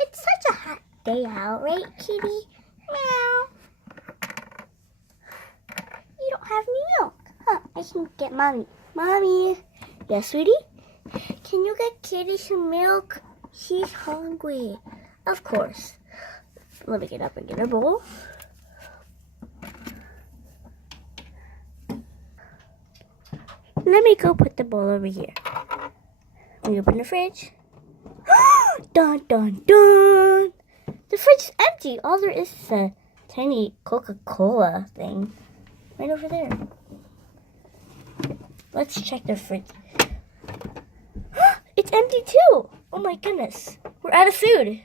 It's such a hot day out, right, kitty? Meow. You don't have any milk. Huh, I can get Mommy. Mommy. Yes, sweetie? Can you get Kitty some milk? She's hungry. Of course. Let me get up and get her bowl. Let me go put the bowl over here. Let me open the fridge. Dun, dun, dun. The fridge is empty. All there is a tiny Coca-Cola thing right over there. Let's check the fridge. It's empty too. Oh my goodness. We're out of food.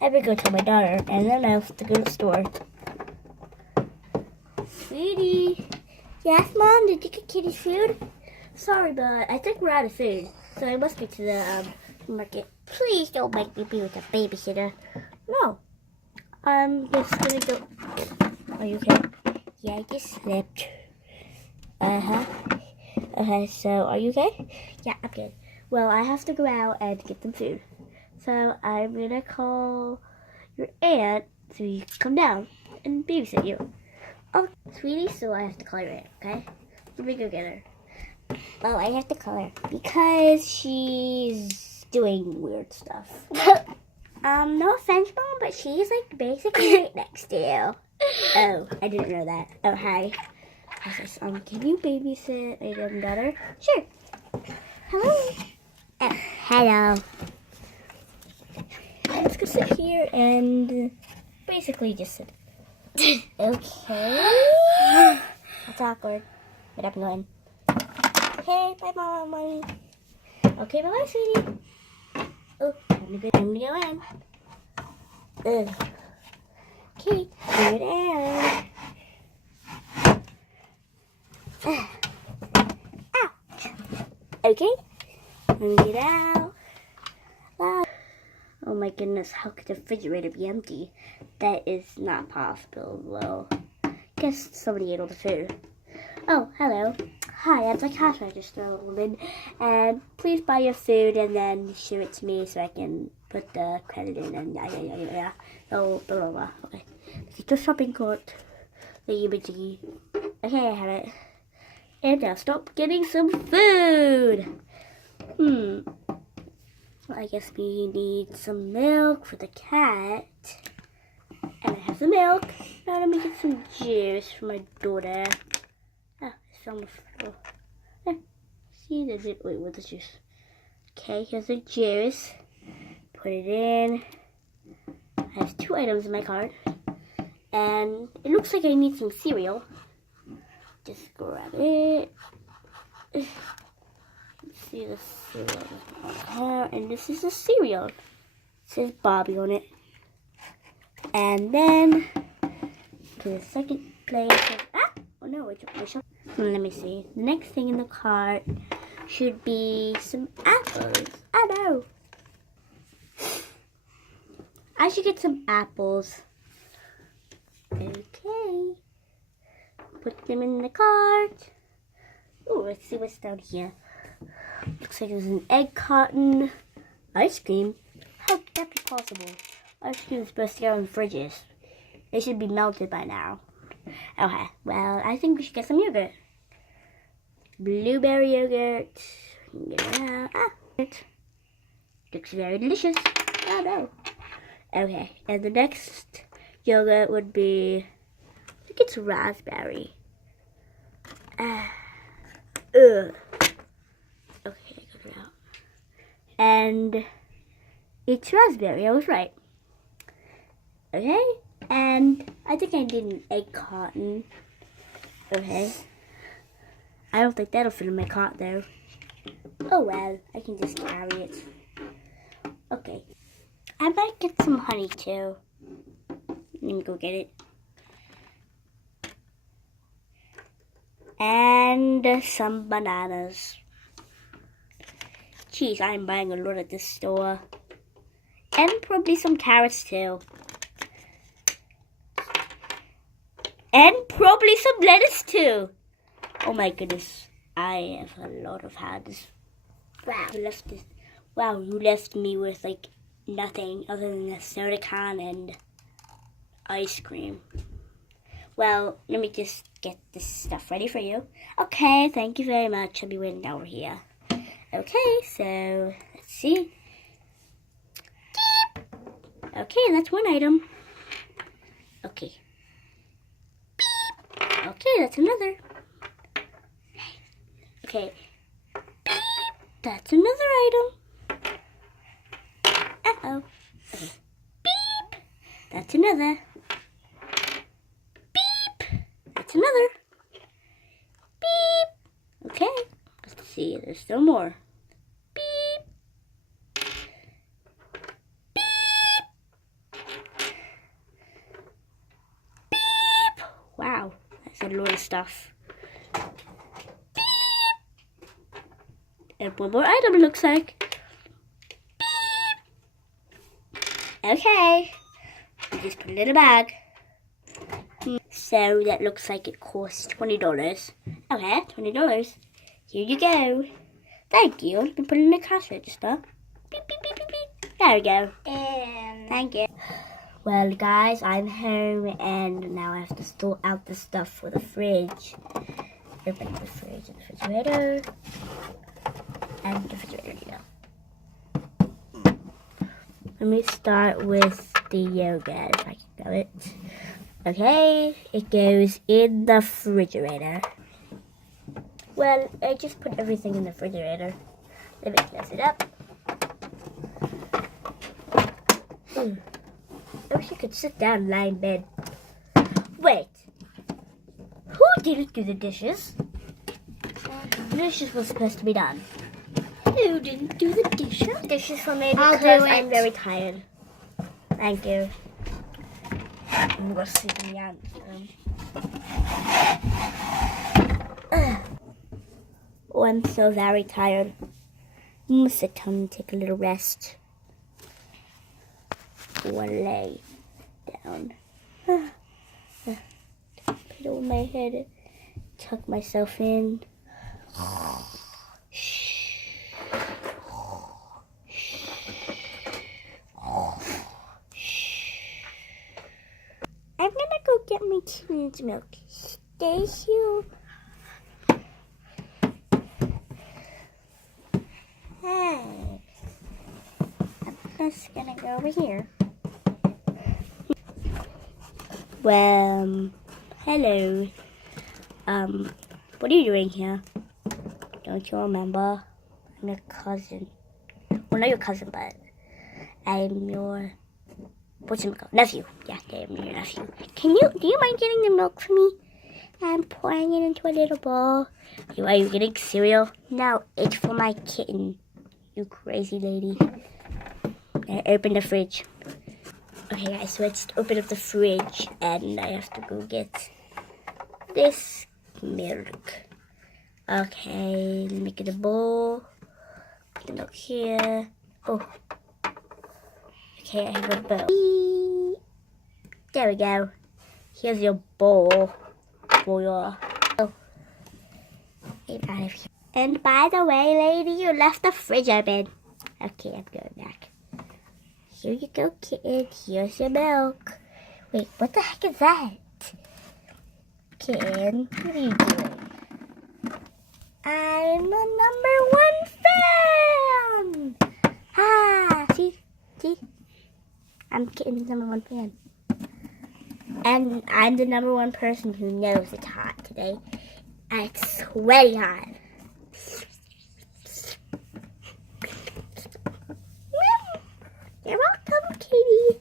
I better go tell my daughter, and then I have to go to the store. Sweetie. Yes, Mom? Did you get Kitty's food? Sorry, but I think we're out of food, so I must get to the market. Please don't make me be with a babysitter. No. I'm just gonna go. Are you okay? Yeah, I just slept. Okay, so are you okay? Yeah, I'm good. Well, I have to go out and get some food. So I'm gonna call your aunt so you can come down and babysit you. Oh, sweetie, so I have to call your aunt, okay? Let me go get her. Oh, I have to call her because she's doing weird stuff. No offense, Mom, but she's like basically right next to you. Oh, I didn't know that. Oh, hi. Can you babysit my young daughter? Sure. Hello. Oh, hello. Let's go sit here and basically just sit. Okay. That's awkward. But I'm going. Okay, bye, Mom, Mommy. Okay, bye-bye, sweetie. Oh, I'm gonna go in. Okay, good air. Ouch. Okay, let me get out. Wow. Oh my goodness, how could the refrigerator be empty? That is not possible. Well, guess somebody ate all the food. Oh, hello. Hi, I'm the cash register woman, and please buy your food and then show it to me so I can put the credit in and yeah. Oh, blah, blah, blah. Okay. Get your shopping cart. Okay, I have it. And now stop getting some food. I guess we need some milk for the cat. And I have some milk. Now let me get some juice for my daughter. Ah, it's on the floor. See the juice. Wait, what's the juice? Okay, here's the juice. Put it in. I have 2 items in my cart. And it looks like I need some cereal. Just grab it. Let's see the cereal. And this is the cereal. It says Barbie on it. And then to the second place. Oh no, it's my shop. Let me see. The next thing in the cart should be some apples. Oh no. I should get some apples. Okay. Put them in the cart. Oh, let's see what's down here. Looks like there's an egg carton. Ice cream? How could that be possible? Ice cream is supposed to go in fridges. They should be melted by now. Okay, well, I think we should get some yogurt. Blueberry yogurt. Get it out. It looks very delicious. Oh no. Okay, and the next yogurt would be, I think it's raspberry. Okay, I got it out. And it's raspberry, I was right. Okay, and I think I need an egg carton. Okay. I don't think that'll fit in my cart though. Oh well, I can just carry it. Okay. I might get some honey too. Let me go get it. And some bananas. Jeez, I'm buying a lot at this store. And probably some carrots too. And probably some lettuce too. Oh my goodness, I have a lot of hands. Wow, you left me with like nothing other than a soda can and ice cream. Well, let me just get this stuff ready for you. Okay, thank you very much. I'll be waiting over here. Okay, so let's see. Okay, that's one item. Okay. Beep. Okay, that's another. Okay. Beep. That's another item. Uh-oh. Okay. Beep. That's another. Beep. That's another. Beep. Okay. Let's see. There's still more. Beep. Beep. Wow. That's a lot of stuff. And one more item, it looks like. Beep. Okay. Just put it in a bag. So that looks like it costs $20. Okay, $20. Here you go. Thank you. Let me put it in the cash register. Beep, beep, beep, beep, beep. There we go. Thank you. Well, guys, I'm home and now I have to store out the stuff for the fridge. Open the fridge and the refrigerator. And the refrigerator, Let me start with the yogurt, if I can grab it. Okay, it goes in the refrigerator. Well, I just put everything in the refrigerator. Let me close it up. I wish I could sit down and lie in bed. Wait, who didn't do the dishes? The dishes were supposed to be done. Who didn't do the dishes? Dishes were made because I'm very tired. Thank you. I'm going to sleep in the aunt's room. Oh, I'm so very tired. I'm going to sit down and take a little rest. Or lay down. Pillow on my head. Tuck myself in. I'm gonna go get my kitten's milk. Stay here. Hey. I'm just gonna go over here. Well, hello. What are you doing here? Don't you remember? I'm your cousin. Well, not your cousin, but I'm your nephew. Yeah, I'm your nephew. Do you mind getting the milk for me? I'm pouring it into a little bowl. Are you getting cereal? No, it's for my kitten. You crazy lady. I opened the fridge. Okay, guys, so I just opened up the fridge and I have to go get this milk. Okay, let me get a bowl. Get the milk here. Oh. Okay, I have a bowl. There we go. Here's your bowl for your... Oh. Get out of here. And by the way, lady, you left the fridge open. Okay, I'm going back. Here you go, kitten. Here's your milk. Wait, what the heck is that? Kitten, what are you doing? I'm the #1 fan! Ah, see? I'm Kitten's #1 fan. And I'm the #1 person who knows it's hot today. And it's sweaty hot. You're welcome, kitty.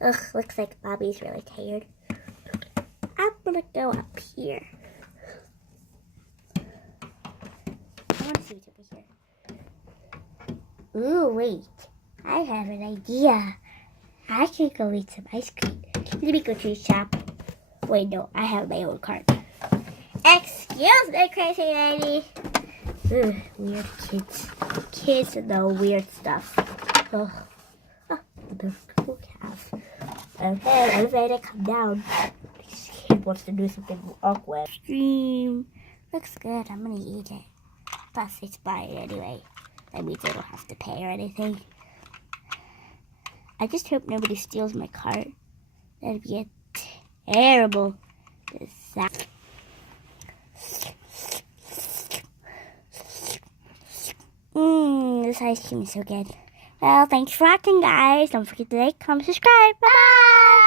Ugh, looks like Bobby's really tired. I'm gonna go up here. I want to see what's over here. Ooh, wait. I have an idea. I can go eat some ice cream. Let me go to the shop. Wait, no, I have my own cart. Excuse me, crazy lady. Ugh, weird kids. Kids know weird stuff. Ugh. Oh, the cool calf. Okay, elevator, come down. This kid wants to do something awkward. Stream. Looks good. I'm gonna eat it. Plus, it's buy it anyway. That means I don't have to pay or anything. I just hope nobody steals my cart. That'd be a terrible disaster. This ice cream is so good. Well, thanks for watching, guys. Don't forget to like, comment, subscribe. Bye!